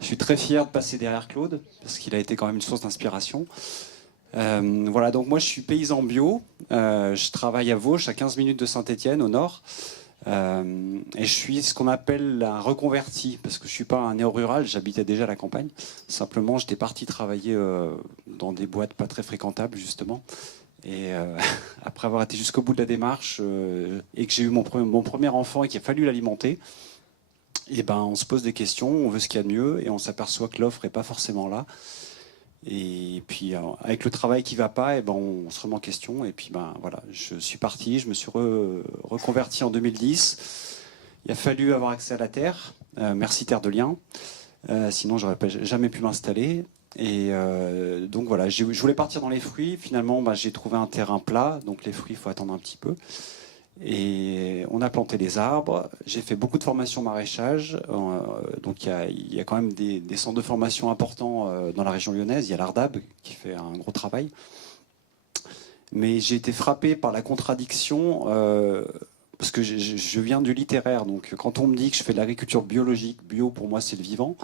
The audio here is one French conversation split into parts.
Je suis très fier de passer derrière Claude, parce qu'il a été quand même une source d'inspiration. Voilà, donc moi je suis paysan bio, je travaille à Vauches, à 15 minutes de Saint-Étienne, au nord, et je suis ce qu'on appelle un reconverti, parce que je ne suis pas un néo-rural, j'habitais déjà à la campagne. Simplement, j'étais parti travailler dans des boîtes pas très fréquentables, justement. Et après avoir été jusqu'au bout de la démarche, et que j'ai eu mon premier enfant et qu'il a fallu l'alimenter, et ben, on se pose des questions, on veut ce qu'il y a de mieux, et on s'aperçoit que l'offre n'est pas forcément là. Et puis, avec le travail qui ne va pas, et ben, on se remet en question. Et puis, ben, voilà, je suis parti, je me suis reconverti en 2010. Il a fallu avoir accès à la terre. Merci Terre de Liens. Sinon, j'aurais jamais pu m'installer. Et donc voilà, je voulais partir dans les fruits. Finalement, bah, j'ai trouvé un terrain plat. Donc les fruits, il faut attendre un petit peu. Et on a planté des arbres. J'ai fait beaucoup de formations maraîchage. Donc il y a quand même des centres de formation importants dans la région lyonnaise. Il y a l'Ardab qui fait un gros travail. Mais j'ai été frappé par la contradiction parce que je viens du littéraire. Donc quand on me dit que je fais de l'agriculture biologique, bio pour moi c'est le vivant.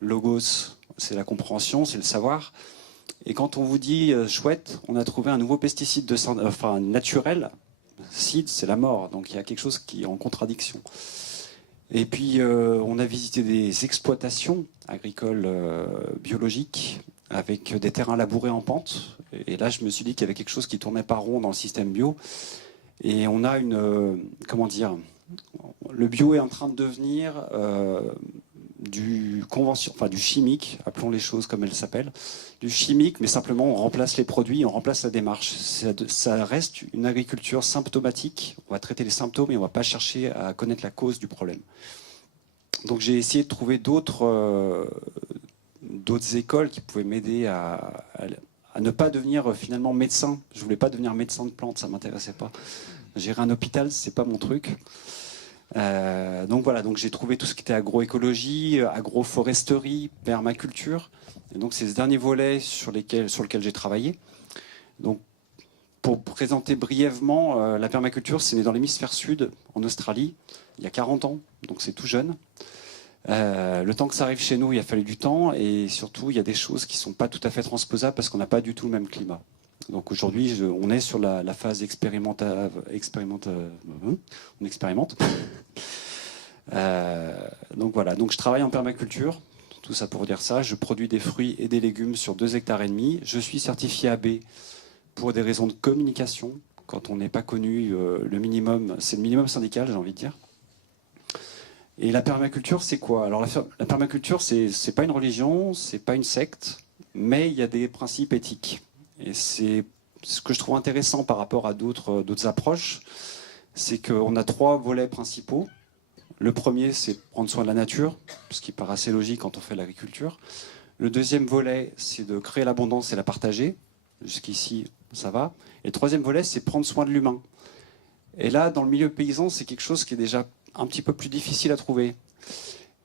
Logos, c'est la compréhension, c'est le savoir. Et quand on vous dit chouette, on a trouvé un nouveau pesticide naturel. Cide, c'est la mort, donc il y a quelque chose qui est en contradiction. Et puis, on a visité des exploitations agricoles biologiques avec des terrains labourés en pente. Et là, je me suis dit qu'il y avait quelque chose qui tournait pas rond dans le système bio. Et on a comment dire, le bio est en train de devenir du chimique, appelons les choses comme elles s'appellent, du chimique, mais simplement on remplace les produits, on remplace la démarche. Ça reste une agriculture symptomatique. On va traiter les symptômes et on ne va pas chercher à connaître la cause du problème. Donc j'ai essayé de trouver d'autres écoles qui pouvaient m'aider à ne pas devenir finalement médecin. Je ne voulais pas devenir médecin de plantes, ça ne m'intéressait pas. Gérer un hôpital, c'est pas mon truc. Donc voilà, donc j'ai trouvé tout ce qui était agroécologie, agroforesterie, permaculture. Et donc c'est ce dernier volet sur lequel j'ai travaillé. Donc pour présenter brièvement, la permaculture, c'est né dans l'hémisphère sud, en Australie, il y a 40 ans, donc c'est tout jeune. Le temps que ça arrive chez nous, il a fallu du temps, et surtout, il y a des choses qui ne sont pas tout à fait transposables parce qu'on n'a pas du tout le même climat. Donc aujourd'hui, on est sur la phase on expérimente. Donc voilà, donc je travaille en permaculture, tout ça pour dire ça. Je produis des fruits et des légumes sur 2,5 hectares. Je suis certifié AB pour des raisons de communication. Quand on n'est pas connu, le minimum, c'est le minimum syndical, j'ai envie de dire. Et la permaculture, c'est quoi? Alors la permaculture, c'est pas une religion, c'est pas une secte, mais il y a des principes éthiques. Et c'est ce que je trouve intéressant par rapport à d'autres approches, c'est qu'on a 3 volets principaux. Le premier, c'est prendre soin de la nature, ce qui paraît assez logique quand on fait l'agriculture. Le deuxième volet, c'est de créer l'abondance et la partager. Jusqu'ici, ça va. Et le troisième volet, c'est prendre soin de l'humain. Et là, dans le milieu paysan, c'est quelque chose qui est déjà un petit peu plus difficile à trouver.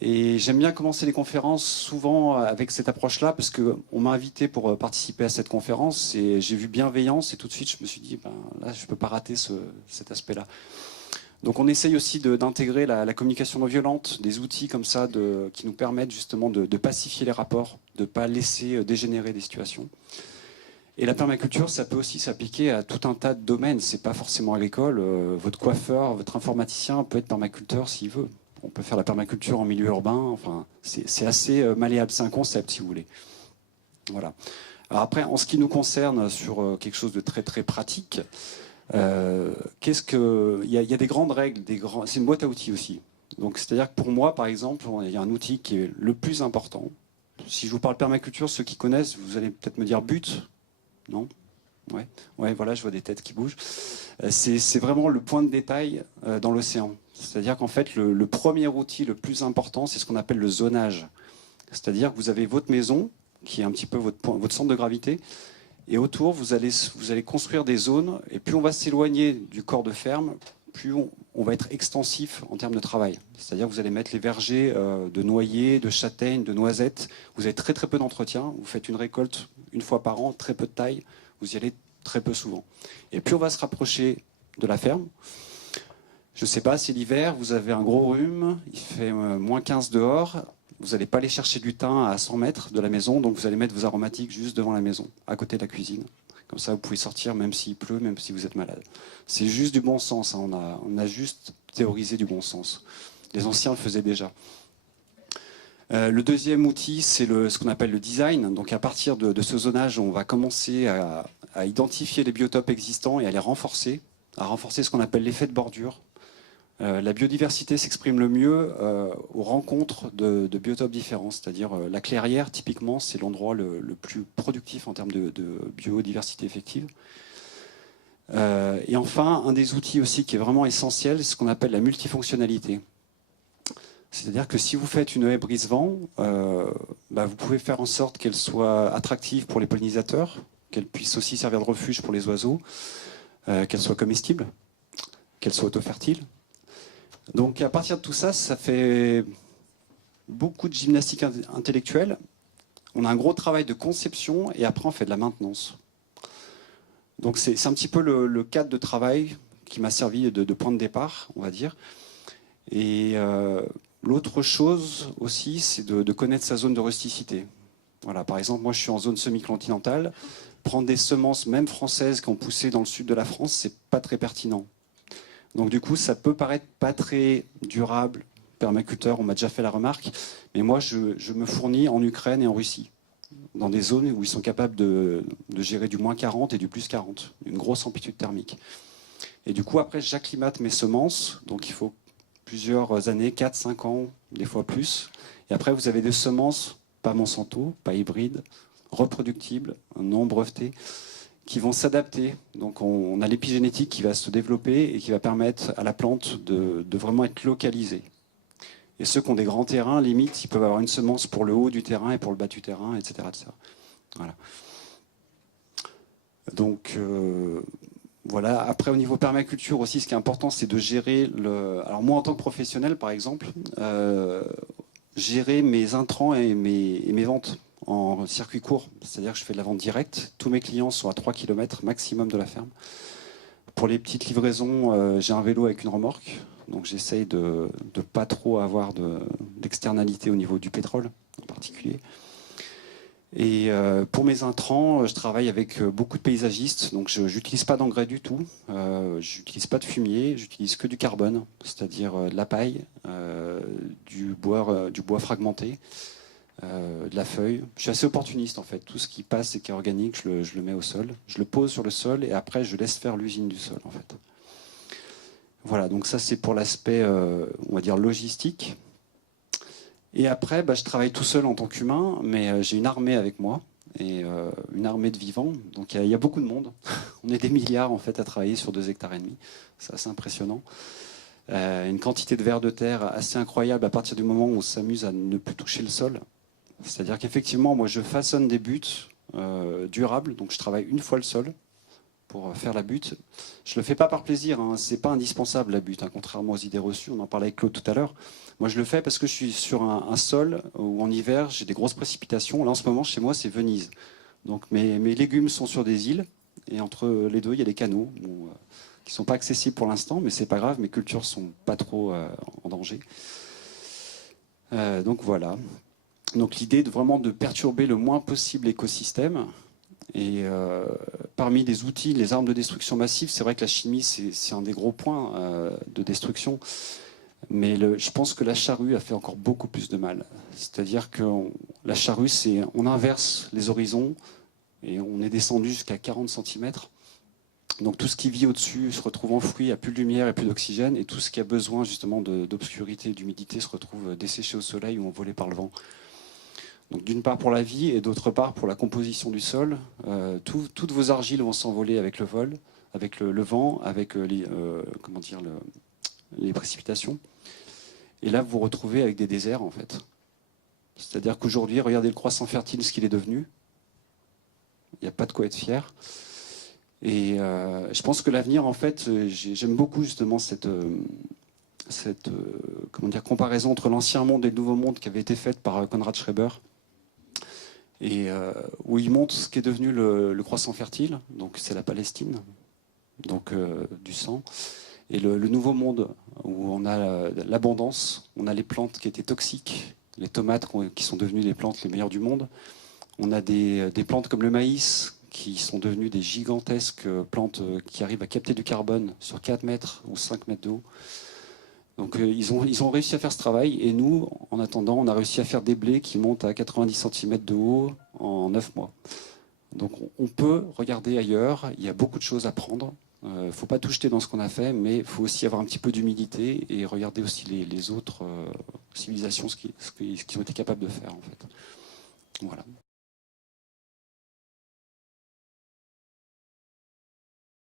Et j'aime bien commencer les conférences souvent avec cette approche-là, parce qu'on m'a invité pour participer à cette conférence, et j'ai vu bienveillance, et tout de suite, je me suis dit, ben, là, je ne peux pas rater cet aspect-là. Donc on essaye aussi d'intégrer la communication non violente, des outils comme ça qui nous permettent justement de pacifier les rapports, de ne pas laisser dégénérer des situations. Et la permaculture, ça peut aussi s'appliquer à tout un tas de domaines. C'est pas forcément agricole. Votre coiffeur, votre informaticien peut être permaculteur s'il veut. On peut faire la permaculture en milieu urbain. Enfin, c'est assez malléable. C'est un concept, si vous voulez. Voilà. Alors après, en ce qui nous concerne, sur quelque chose de très très pratique, il y a des grandes règles. C'est une boîte à outils aussi. Donc, c'est-à-dire que pour moi, par exemple, il y a un outil qui est le plus important. Si je vous parle permaculture, ceux qui connaissent, vous allez peut-être me dire but. Non? Ouais, voilà, je vois des têtes qui bougent. C'est vraiment le point de détail dans l'océan. C'est-à-dire qu'en fait, le premier outil le plus important, c'est ce qu'on appelle le zonage. C'est-à-dire que vous avez votre maison, qui est un petit peu votre centre de gravité, et autour, vous allez construire des zones, et plus on va s'éloigner du corps de ferme, plus on va être extensif en termes de travail. C'est-à-dire que vous allez mettre les vergers de noyers, de châtaignes, de noisettes. Vous avez très très peu d'entretien. Vous faites une récolte une fois par an, très peu de taille. Vous y allez très peu souvent. Et plus on va se rapprocher de la ferme, je ne sais pas, c'est l'hiver, vous avez un gros rhume, il fait -15 dehors, Vous n'allez pas aller chercher du thym à 100 mètres de la maison, donc vous allez mettre vos aromatiques juste devant la maison, à côté de la cuisine. Comme ça, vous pouvez sortir même s'il pleut, même si vous êtes malade. C'est juste du bon sens, hein. On a juste théorisé du bon sens. Les anciens le faisaient déjà. Le deuxième outil, c'est ce qu'on appelle le design. Donc à partir de ce zonage, on va commencer à identifier les biotopes existants et à les renforcer, à renforcer ce qu'on appelle l'effet de bordure. La biodiversité s'exprime le mieux aux rencontres de biotopes différents, c'est-à-dire la clairière, typiquement, c'est l'endroit le plus productif en termes de biodiversité effective. Et enfin, un des outils aussi qui est vraiment essentiel, c'est ce qu'on appelle la multifonctionnalité. C'est-à-dire que si vous faites une haie brise-vent, vous pouvez faire en sorte qu'elle soit attractive pour les pollinisateurs, qu'elle puisse aussi servir de refuge pour les oiseaux, qu'elle soit comestible, qu'elle soit auto-fertile. Donc à partir de tout ça, ça fait beaucoup de gymnastique intellectuelle. On a un gros travail de conception et après on fait de la maintenance. Donc c'est un petit peu le cadre de travail qui m'a servi de point de départ, on va dire. Et l'autre chose aussi, c'est de connaître sa zone de rusticité. Voilà, par exemple, moi je suis en zone semi-continentale. Prendre des semences, même françaises, qui ont poussé dans le sud de la France, c'est pas très pertinent. Donc du coup, ça peut paraître pas très durable. Permaculteur, on m'a déjà fait la remarque. Mais moi, je me fournis en Ukraine et en Russie, dans des zones où ils sont capables de gérer du moins 40 et du plus 40, une grosse amplitude thermique. Et du coup, après, j'acclimate mes semences. Donc il faut plusieurs années, 4, 5 ans, des fois plus. Et après, vous avez des semences, pas Monsanto, pas hybrides, reproductibles, non brevetées, qui vont s'adapter. Donc on a l'épigénétique qui va se développer et qui va permettre à la plante de vraiment être localisée. Et ceux qui ont des grands terrains, limite, ils peuvent avoir une semence pour le haut du terrain et pour le bas du terrain, etc. etc. Voilà. Donc voilà. Après, au niveau permaculture aussi, ce qui est important, c'est de gérer le... Alors moi, en tant que professionnel, par exemple, gérer mes intrants et mes ventes en circuit court, c'est-à-dire que je fais de la vente directe. Tous mes clients sont à 3 km maximum de la ferme. Pour les petites livraisons, j'ai un vélo avec une remorque, donc j'essaye de ne pas trop avoir d'externalité au niveau du pétrole en particulier. Et pour mes intrants, je travaille avec beaucoup de paysagistes, donc je n'utilise pas d'engrais du tout, j'utilise pas de fumier, j'utilise que du carbone, c'est-à-dire de la paille, du bois fragmenté, de la feuille. Je suis assez opportuniste en fait. Tout ce qui passe et qui est organique, je le mets au sol. Je le pose sur le sol et après je laisse faire l'usine du sol en fait. Voilà, donc ça c'est pour l'aspect, on va dire, logistique. Et après, je travaille tout seul en tant qu'humain, mais j'ai une armée avec moi, et une armée de vivants. Donc il y a beaucoup de monde. On est des milliards en fait à travailler sur 2,5 hectares. C'est assez impressionnant. Une quantité de vers de terre assez incroyable à partir du moment où on s'amuse à ne plus toucher le sol. C'est-à-dire qu'effectivement, moi, je façonne des buttes durables. Donc, je travaille une fois le sol pour faire la butte. Je le fais pas par plaisir. Hein. C'est pas indispensable la butte, hein, contrairement aux idées reçues. On en parlait avec Claude tout à l'heure. Moi, je le fais parce que je suis sur un sol où en hiver, j'ai des grosses précipitations. Là, en ce moment, chez moi, c'est Venise. Donc, mes légumes sont sur des îles. Et entre les deux, il y a des canaux qui sont pas accessibles pour l'instant, mais c'est pas grave. Mes cultures sont pas trop en danger. Donc voilà. Donc l'idée de vraiment de perturber le moins possible l'écosystème. Et parmi les outils, les armes de destruction massive, c'est vrai que la chimie, c'est un des gros points de destruction. Mais je pense que la charrue a fait encore beaucoup plus de mal. C'est-à-dire que la charrue, on inverse les horizons et on est descendu jusqu'à 40 cm. Donc tout ce qui vit au-dessus se retrouve enfoui, il n'y a plus de lumière et plus d'oxygène. Et tout ce qui a besoin justement d'obscurité et d'humidité se retrouve desséché au soleil ou envolé par le vent. Donc d'une part pour la vie et d'autre part pour la composition du sol. Toutes vos argiles vont s'envoler avec le vol, avec le vent, avec les précipitations. Et là, vous vous retrouvez avec des déserts, en fait. C'est-à-dire qu'aujourd'hui, regardez le croissant fertile, ce qu'il est devenu. Il n'y a pas de quoi être fier. Et je pense que l'avenir, en fait, j'aime beaucoup justement cette comparaison entre l'ancien monde et le nouveau monde qui avait été faite par Konrad Schreiber. Et où il montre ce qui est devenu le croissant fertile, donc c'est la Palestine, donc du sang. Et le nouveau monde, où on a l'abondance, on a les plantes qui étaient toxiques, les tomates qui sont devenues les plantes les meilleures du monde. On a des plantes comme le maïs qui sont devenues des gigantesques plantes qui arrivent à capter du carbone sur 4 mètres ou 5 mètres d'eau. Donc ils ont réussi à faire ce travail et nous, en attendant, on a réussi à faire des blés qui montent à 90 cm de haut en 9 mois. Donc on peut regarder ailleurs, il y a beaucoup de choses à prendre. Il ne faut pas tout jeter dans ce qu'on a fait, mais il faut aussi avoir un petit peu d'humilité et regarder aussi les autres civilisations, ce qu'ils ont été capables de faire en fait. Voilà.